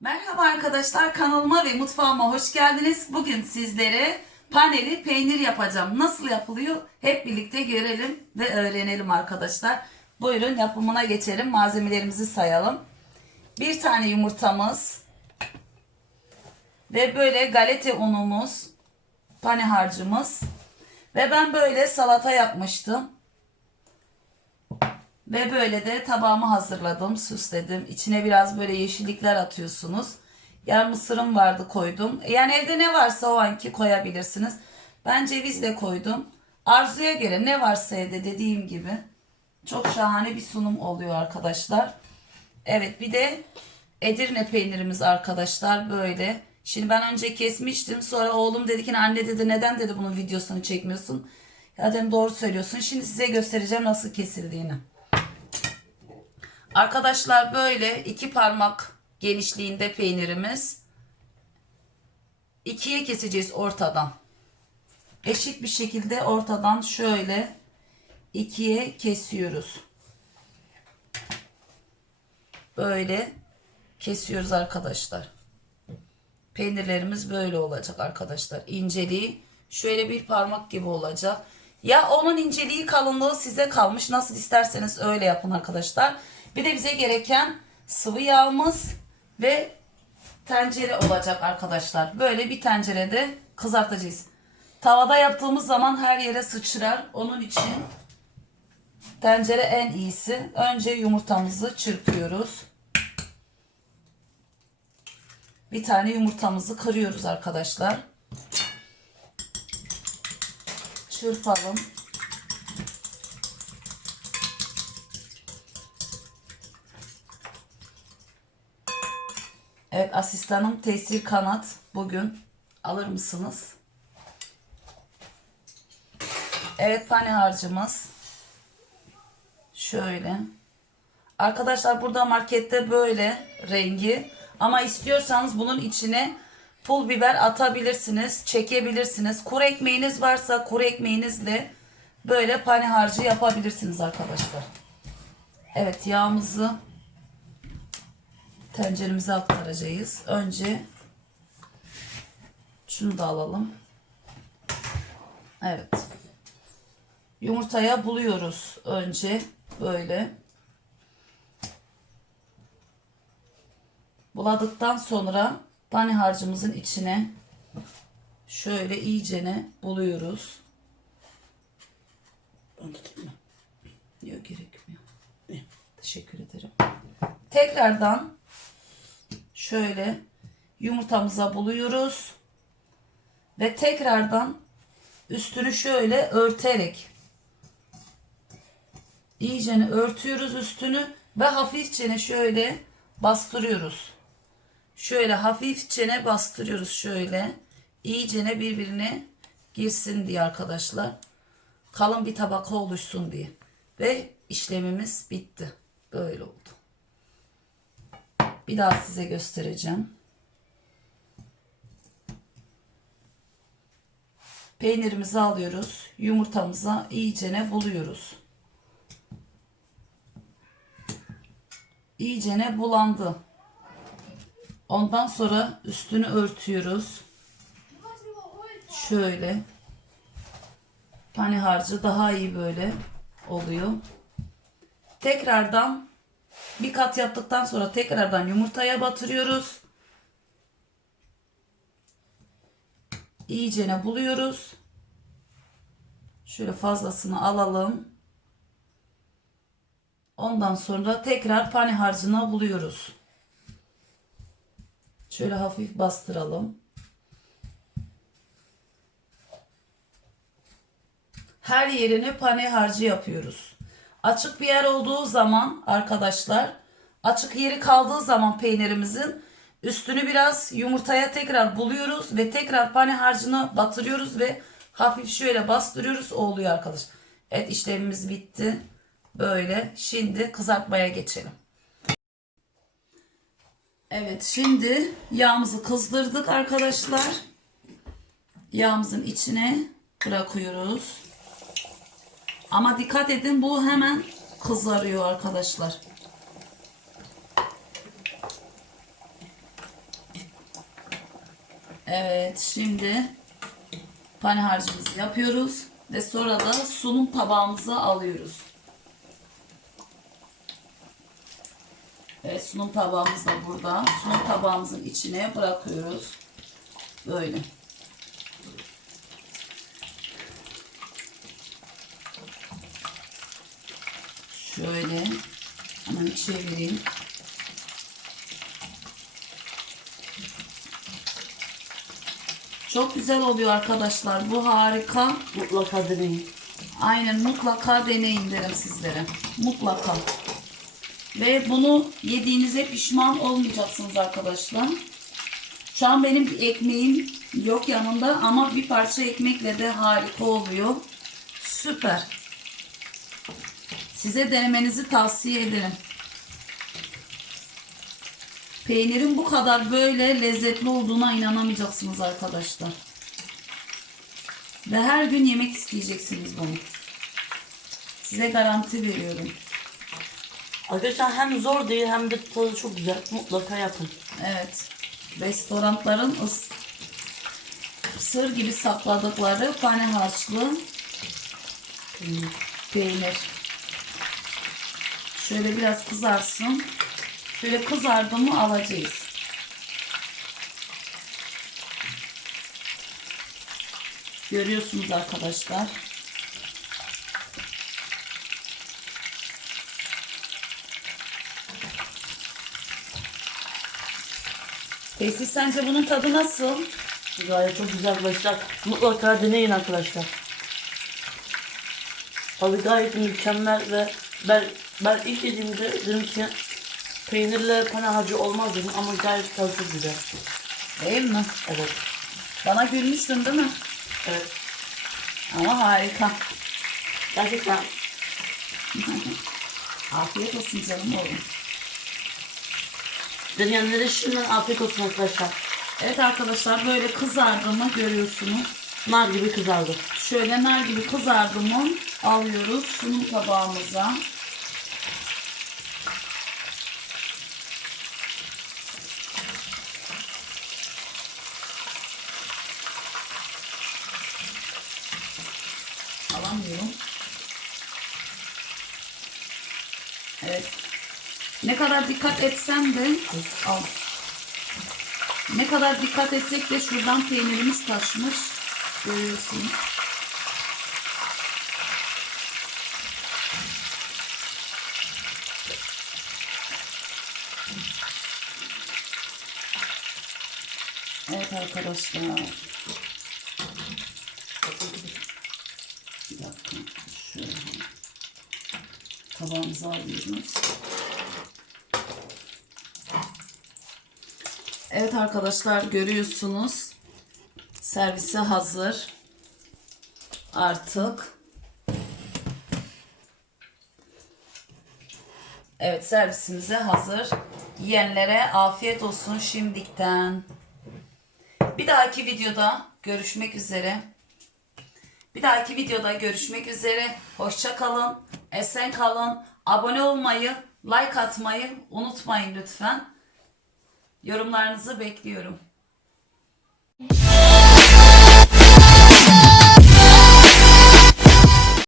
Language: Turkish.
Merhaba arkadaşlar kanalıma ve mutfağıma hoş geldiniz. Bugün sizlere paneli peynir yapacağım. Nasıl yapılıyor hep birlikte görelim ve öğrenelim arkadaşlar. Buyurun yapımına geçelim. Malzemelerimizi sayalım. Bir tane yumurtamız ve böyle galeta unumuz, pane harcımız ve ben böyle salata yapmıştım. Ve böyle de tabağımı hazırladım, süsledim. İçine biraz böyle yeşillikler atıyorsunuz. Yer mısırım vardı koydum. Yani evde ne varsa o anki koyabilirsiniz. Ben ceviz de koydum. Arzuya göre ne varsa evde dediğim gibi. Çok şahane bir sunum oluyor arkadaşlar. Evet bir de Edirne peynirimiz arkadaşlar böyle. Şimdi ben önce kesmiştim. Sonra oğlum dedi ki anne dedi neden dedi bunun videosunu çekmiyorsun. Ya dedim doğru söylüyorsun. Şimdi size göstereceğim nasıl kesildiğini. Arkadaşlar böyle iki parmak genişliğinde peynirimiz. ikiye keseceğiz ortadan. Eşit bir şekilde ortadan şöyle ikiye kesiyoruz. Böyle kesiyoruz arkadaşlar. Peynirlerimiz böyle olacak arkadaşlar. İnceliği şöyle bir parmak gibi olacak. Ya onun inceliği kalınlığı size kalmış. Nasıl isterseniz öyle yapın arkadaşlar. Bir de bize gereken sıvı yağımız ve tencere olacak arkadaşlar. Böyle bir tencerede kızartacağız. Tavada yaptığımız zaman her yere sıçrar. Onun için tencere en iyisi. Önce yumurtamızı çırpıyoruz. Bir tane yumurtamızı kırıyoruz arkadaşlar. Çırpalım. Evet asistanım Tesir Kanat bugün alır mısınız? Evet pane harcımız. Şöyle. Arkadaşlar burada markette böyle rengi. Ama istiyorsanız bunun içine pul biber atabilirsiniz. Çekebilirsiniz. Kuru ekmeğiniz varsa kuru ekmeğinizle böyle pane harcı yapabilirsiniz arkadaşlar. Evet yağımızı tenceremize aktaracağız. Önce şunu da alalım. Evet. Yumurtaya buluyoruz önce böyle. Buladıktan sonra pane harcımızın içine şöyle iyicene buluyoruz. Onu tutayım mı? Yok gerekmiyor. İyi. Teşekkür ederim. Tekrardan şöyle yumurtamıza buluyoruz. Ve tekrardan üstünü şöyle örterek iyicene örtüyoruz üstünü ve hafifçe şöyle bastırıyoruz. Şöyle hafifçe bastırıyoruz şöyle. İyicene birbirine girsin diye arkadaşlar. Kalın bir tabaka oluşsun diye. Ve işlemimiz bitti. Böyle oldu. Bir daha size göstereceğim. Peynirimizi alıyoruz. Yumurtamıza iyicene buluyoruz. İyicene bulandı. Ondan sonra üstünü örtüyoruz. Şöyle. Pane harcı daha iyi böyle oluyor. Tekrardan bir kat yaptıktan sonra tekrardan yumurtaya batırıyoruz. İyicene buluyoruz. Şöyle fazlasını alalım. Ondan sonra tekrar pane harcına buluyoruz. Şöyle hafif bastıralım. Her yerine pane harcı yapıyoruz. Açık bir yer olduğu zaman arkadaşlar açık yeri kaldığı zaman peynirimizin üstünü biraz yumurtaya tekrar buluyoruz ve tekrar pane harcını batırıyoruz ve hafif şöyle bastırıyoruz o oluyor arkadaşlar. Evet işlemimiz bitti. Böyle şimdi kızartmaya geçelim. Evet şimdi yağımızı kızdırdık arkadaşlar. Yağımızın içine bırakıyoruz. Ama dikkat edin bu hemen kızarıyor arkadaşlar. Evet şimdi pane harcımızı yapıyoruz ve sonra da sunum tabağımıza alıyoruz. Evet sunum tabağımız da burada. Sunum tabağımızın içine bırakıyoruz. Böyle. Şöyle hemen çevireyim. Çok güzel oluyor arkadaşlar. Bu harika. Mutlaka deneyin. Aynen mutlaka deneyin derim sizlere. Mutlaka. Ve bunu yediğinize pişman olmayacaksınız arkadaşlar. Şu an benim ekmeğim yok yanında ama bir parça ekmekle de harika oluyor. Süper. Size denemenizi tavsiye ederim. Peynirin bu kadar böyle lezzetli olduğuna inanamayacaksınız arkadaşlar. Ve her gün yemek isteyeceksiniz bunu. Size garanti veriyorum. Arkadaşlar hem zor değil hem de tadı çok güzel. Mutlaka yapın. Evet. Restoranların sır gibi sakladıkları pane harçlı Hmm. peynir. Şöyle biraz kızarsın. Şöyle kızardı mı alacağız. Görüyorsunuz arkadaşlar. Peki sence bunun tadı nasıl? Gayet çok güzel arkadaşlar. Mutlaka deneyin arkadaşlar. Tadı gayet mükemmel ve ben ben ilk yediğimde dedim ki peynirle pane harcı olmaz dedim ama gayet tadı güzel. Değil mi? Evet. Bana gülmüştün değil mi? Evet. Ama harika. Gerçekten Afiyet olsun canım oğlum. deneyenlere şimdiden afiyet olsun arkadaşlar. Evet arkadaşlar böyle kızardı mı görüyorsunuz. Nar gibi kızardı. Şöyle nar gibi kızardı mı alıyoruz sunum tabağımıza. Alamıyorum. Evet. Ne kadar dikkat etsem de al. Ne kadar dikkat etsek de şuradan peynirimiz taşmış. Görüyorsunuz. Evet arkadaşlar. Bir dakika. Şöyle. Tabağımıza alıyoruz. Evet arkadaşlar görüyorsunuz. Servise hazır. Artık. Evet servisimize hazır. Yiyenlere afiyet olsun şimdikten. Bir dahaki videoda görüşmek üzere. Bir dahaki videoda görüşmek üzere. Hoşça kalın. Esen kalın. Abone olmayı, like atmayı unutmayın lütfen. Yorumlarınızı bekliyorum.